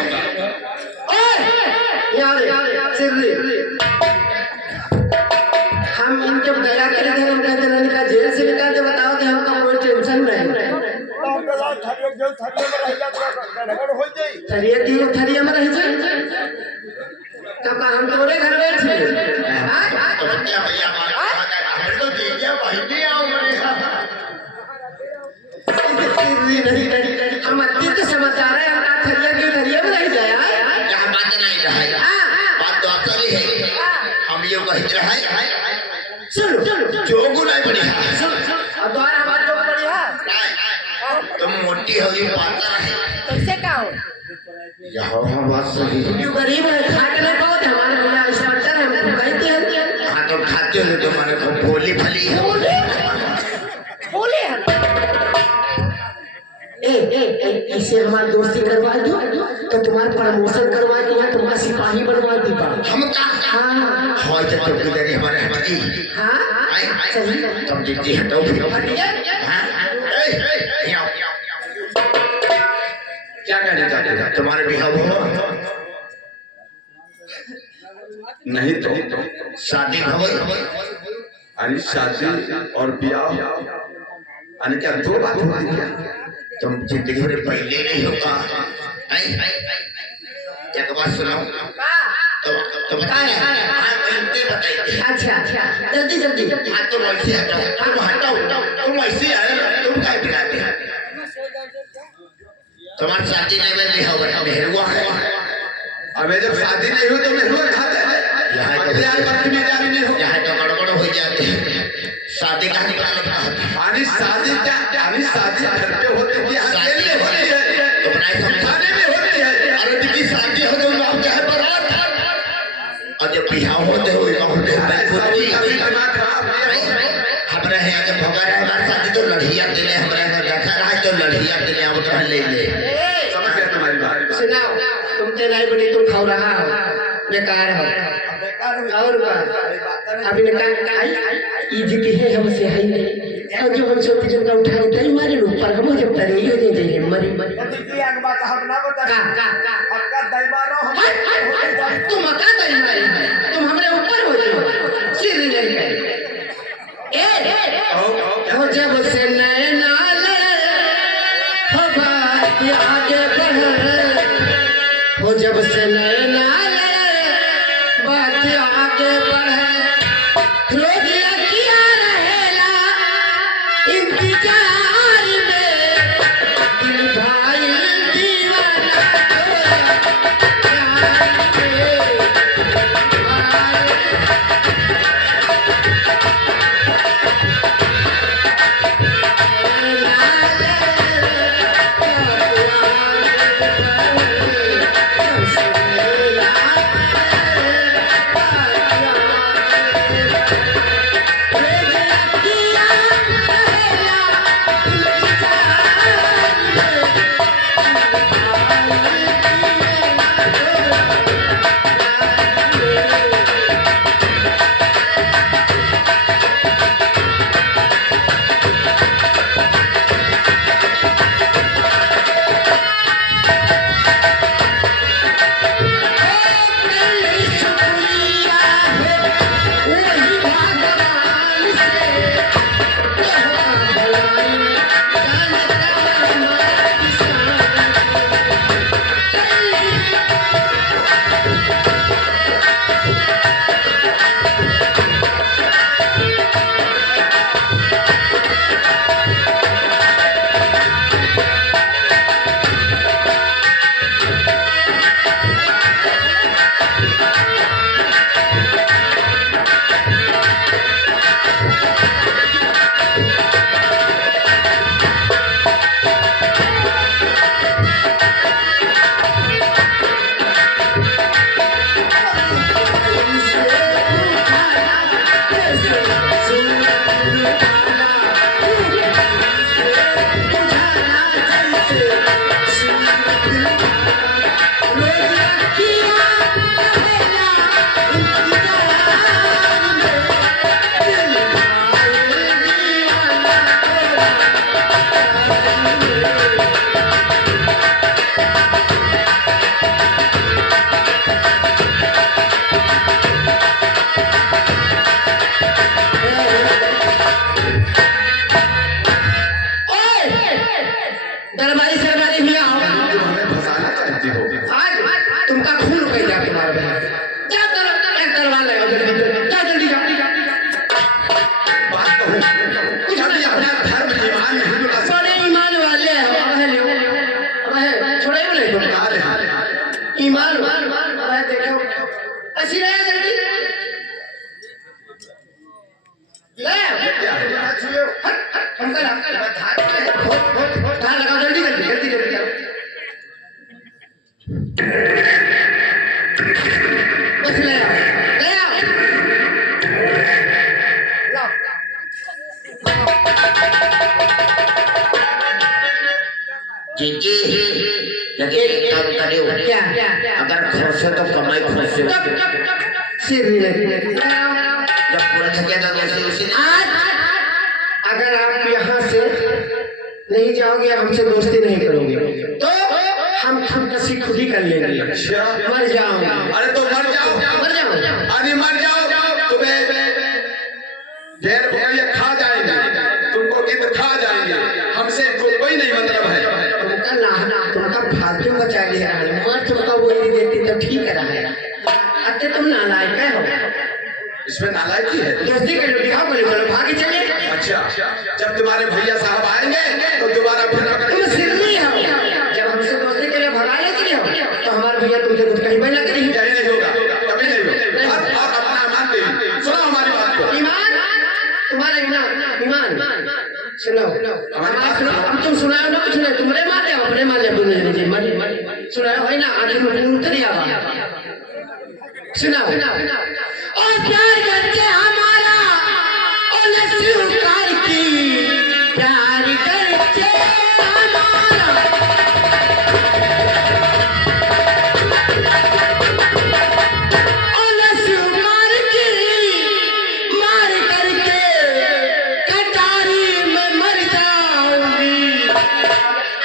हम इनके दया करे थे हम कहते रहने का जेल से निकाल के बताओ कि हमको कोई टेंशन नहीं थरिया दी थरिया में रह जाए तब हम तोरे घर में थे हम अति के समाचार है हम थरिया की थरिया में रह जाए यहाँ बात नहीं रहा बात तो असली है। हम ये कहते हैं सुनो जोगु नहीं बढ़िया अब द्वारा हमारे लोग बढ़िया तुम मोटी होगी पाता है कैसे का हो यह बात सही है। तू गरीब है खा के नहीं पाओ हमारे भैया इंस्पेक्टर है हमको कहते हैं हाँ तो खाते हो तुम्हारे को भोली फली है। बोले ऐसे हमारी दोस्ती करवा दो तो तुम्हारा प्रमोशन करवा दिया तुम्हारा सिपाही बनवा दी हम कहा हाँ हाँ तो तुम किधर हमारे हमारी हाँ सही तुम जितनी हटो फिर क्या कहना चाहते हैं? तुम्हारे बिहाव हो नहीं तो शादी खबर अरे शादी और ब्याह अरे क्या दो बात होती है? तुम जिंदगी में पहले नहीं होगा। एक बात सुनाओ तो बताइए। अच्छा जल्दी जल्दी हाँ तुम ऐसे हटाओ तुम हटाओ तुम ऐसे आए तुम क्या बिगाड़ते हैं? तुम्हारी शादी नहीं में नहीं होगा मेहरुआ है। अबे जब शादी नहीं हुई तो मेहरुआ खाते हैं। यहाँ तो गड़बड़ हो जाते हैं। शादी का निकाल अरे शादी क्या अरे शादी घर पे होती है जेल में होती है तुम नहीं समझा थाने में होती है। अरे दीदी शादी हो तो आप क्या है बारात और जब बिहाव होते हुए होते हमारे यहाँ जब भगा रहे हमारे शादी तो लड़िया दिले हमारे यहाँ रखा रहा तो लड़िया दिले हम तो ले ले समझ गया तुम्हारी बात। सुनाओ तुम तो नहीं बनी तुम खाओ रहा हो बेकार हो और अभी इज्जत है हमसे है नहीं और जो हम सब जन का उठा के तई मारे लो पर हम जब तरे ही दे दे मरी तुम का तई मारे तुम हमरे ऊपर हो जाओ सिर नहीं करे हो जब से नैना लड़े हो बात आगे बढ़े हो जब से नैना लड़े बात आगे बढ़े रोज किया रहेला इंतजार में दिल भाई दीवाना दरबारी सरबारी भी आओ। तुम हमें फंसाना चाहती हो। आज तुमका खून रुक जा तुम्हारे भाई। क्या करो एक दरबार लगाओ जल्दी जा जल्दी जा। बात कहूँ जब ये अपना धर्म ईमान नहीं बुला सकते। बड़े ईमान वाले हो अब छोड़े बोले तुम हाल ईमान अब देखो अच्छी रहे जल्दी ले हमका धार लगाओ जल्दी जल्दी जल्दी जल्दी बस ले आओ जी एक काम करियो क्या अगर खुश हो तो कमाई खुश हो सिर नहीं जब पूरा थके तो जैसे उसी आज अगर आप यहाँ से नहीं जाओगे हमसे दोस्ती नहीं करोगे तो हम कसी खुद ही कर लेंगे। मर जाओ अरे तो मर जाओ अरे मर जाओ तुम्हें ढेर भैया खा जाएंगे तुमको गिद्ध खा जाएंगे हमसे कोई नहीं मतलब है। तुमका तुमका फालतू बचा लिया मर तुमका वो नहीं देती तो ठीक रहा अते तुम नालायक हो। इसमें नालायकी है। दोस्ती कर लो बिहार बोले चलो भागे चले। अच्छा जब तुम्हारे भैया साहब आएंगे तो दोबारा फिर तुम सिल्ली हो जब हमसे दोस्ती के लिए भगा लेती हो तो हमारे भैया तुमसे कुछ कहीं ना कहीं नहीं होगा कभी नहीं होगा। आप अपना मान लीजिए सुनो हमारी बात को। ईमान तुम्हारा ईमान सुनो अब तुम सुनाओ ना कुछ नहीं तुम्हारे मान जाओ अपने मान जाओ तुम सुनाओ है ना आगे में उतरी आवा सुनाओ और प्यार करके हमारा और स्वीकार की प्यार करके हमारा और स्वीकार की मार करके कटारी में मर जाऊंगी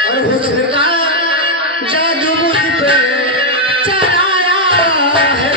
और हुस्न का जादू मुझ पे चलाया है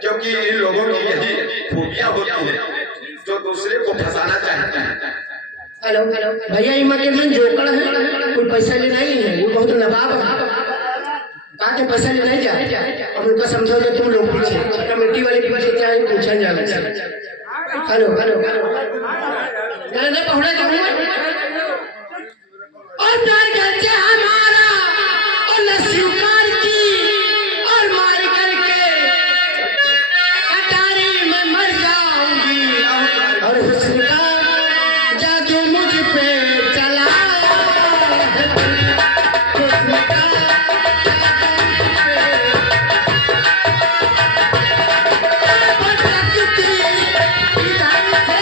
क्योंकि इन लोगों की यही खूबियां होती हैं जो दूसरे को फंसाना चाहते हैं। हेलो भैया इमा के मन जोकड़ है कोई पैसा लेना ही है वो बहुत नवाब है कहा के पैसा लेना ही जा और उनका समझो जो तुम लोग पीछे कमेटी वाले पीछे क्या है पूछा जाना। हेलो नहीं पहुंचा जाऊंगा और प्यार करके हमारा और नस्युकार की और मार करके कटारी में मर जाऊंगी और हुस्न का जादू मुझ पे चला है हुस्न का जादू मुझ पे भटकती इधर से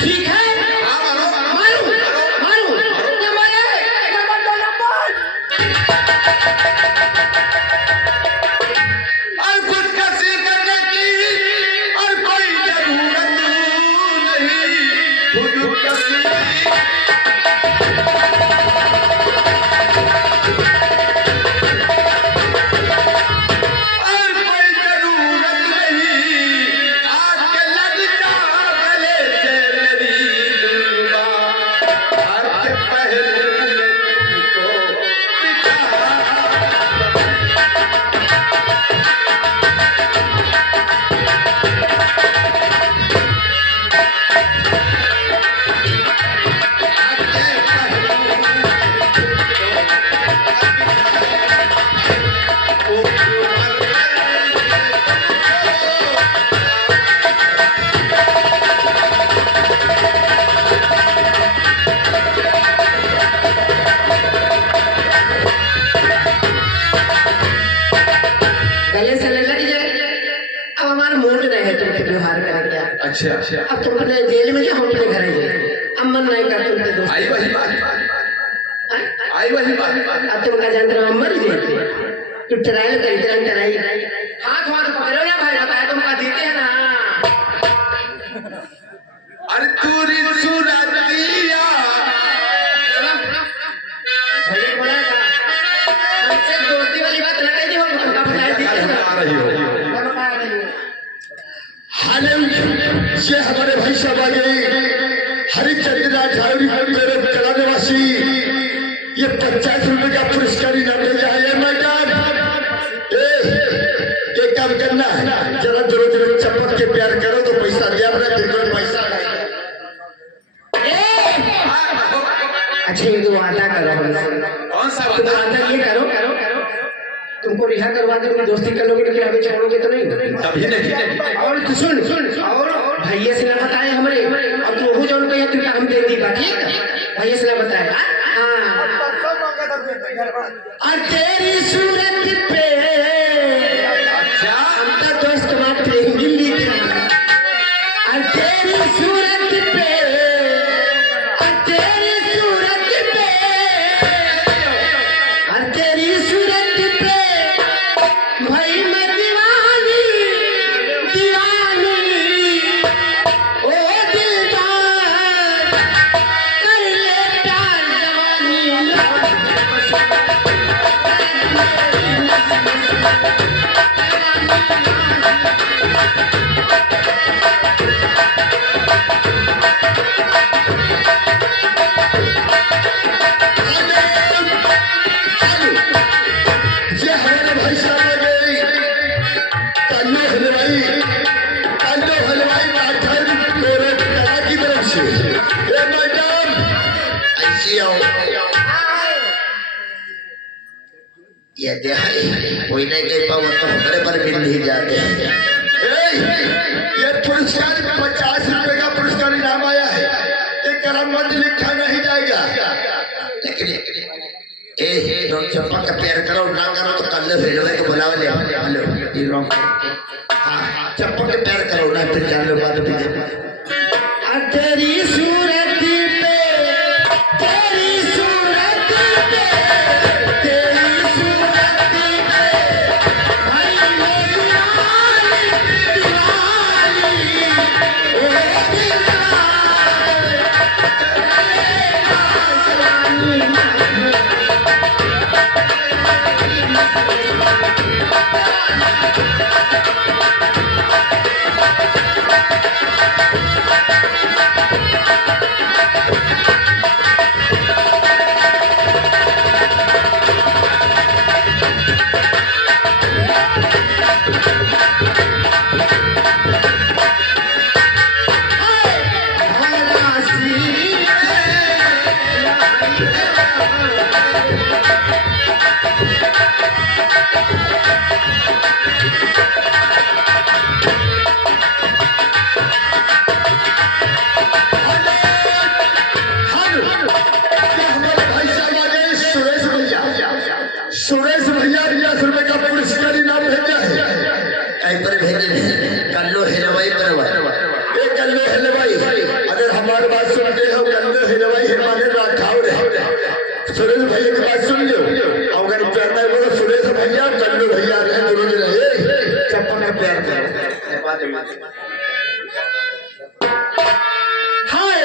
ठीक है मारू ये मारे नंबर 2 नंबर और खुदकशी करने की और कोई जरूरत नहीं खुदकशी और कोई जरूरत नहीं आके लग जा गले से मेरी दुआ आके पहले तुमको दिखा अच्छा अच्छा अब तुम अपने जेल में जा, हम अपने घर जाए। अब मन नहीं कर तुमके दोस्त। आई वही बात आई वही बात अब तुम का जानते हो मर गए। तू ट्रायल कर, इतना ट्राई हाथ वाथ पकड़ो ना भाई, बताया तुम का देते हैं ना। अरे तूरी सुरतिया भैया बोला था हमसे दोस्ती वाली बात ना कही हो, तुमका बताया देते हैं ना। आ रही हो मैं बताया नहीं। हाल से हमारे भाई साहब आ गए हरिचंद्र राठौरी मेरे कला निवासी, ये 50 रुपए का पुरस्कार इनाम ले जाए मैडम। एक काम करना है, जरा जोर जोर चपक के प्यार करो तो पैसा दिया, अपना बिल्कुल पैसा अच्छा ये तो वादा करो हमसे। कौन सा तुम बात वादा ये करो करो करो तुमको रिहा करवा दे, तुम दोस्ती कर लोगे लेकिन हमें छोड़ोगे तो नहीं। तभी नहीं और तू सुन सुन और भैया से ना बताए हमरे, अब तू वो जौन कहे तू हम दे दी बा, ठीक भैया से ना बताए। हाँ सब मांगा था घर पर। और तेरी सूरत पे अच्छा हम तो दोस्त बात प्रेम दिल्ली थी। और तेरी सूरत पे, और तेरी सूरत पे, और तेरी सूरत पे भाई मैं दीवानी दीवानी। ओ दिलदार कर ले प्यार जवानी। ये हमारे भाई साहब आ गए कान्नो हलवाई राठौर मेरे कला की तरफ से। ए मैडम ऐसी आओ ये दिहाड़ी कोई नहीं कह पाओ तो हमारे पर बिल ही जाते हैं। ये पुरस्कार 50 रुपए का पुरस्कार इनाम आया है, ये करामत लिखा नहीं जाएगा। लेकिन ए जो चंपा का प्यार करो ना करो तो कल भेड़वे को बुलावा ले हेलो ये रॉन्ग। हाँ चंपा के प्यार करो ना फिर जान लो बात भी। और तेरी सूरत पे, तेरी सूरत पे, तेरी सूरत पे भाई मैं दीवानी दीवानी। ओ दिलदार हमारे भाई साहब आ गए सुरेश भैया। सुरेश भैया 50 रुपए का पुरस्कार इनाम भेजा है। कहीं पर भेजे कल्लो हेलवाई पर ये कल्लो हलवाई, अगर हमारी बात सुनते हो कल्लो हलवाई हमारे राठौर है। सुरेश भैया की बात सुन लो, अगर प्यार है बोलो सुरेश भैया कल्लो भैया रहे दोनों रहे चप्पा का प्यार करो। हाय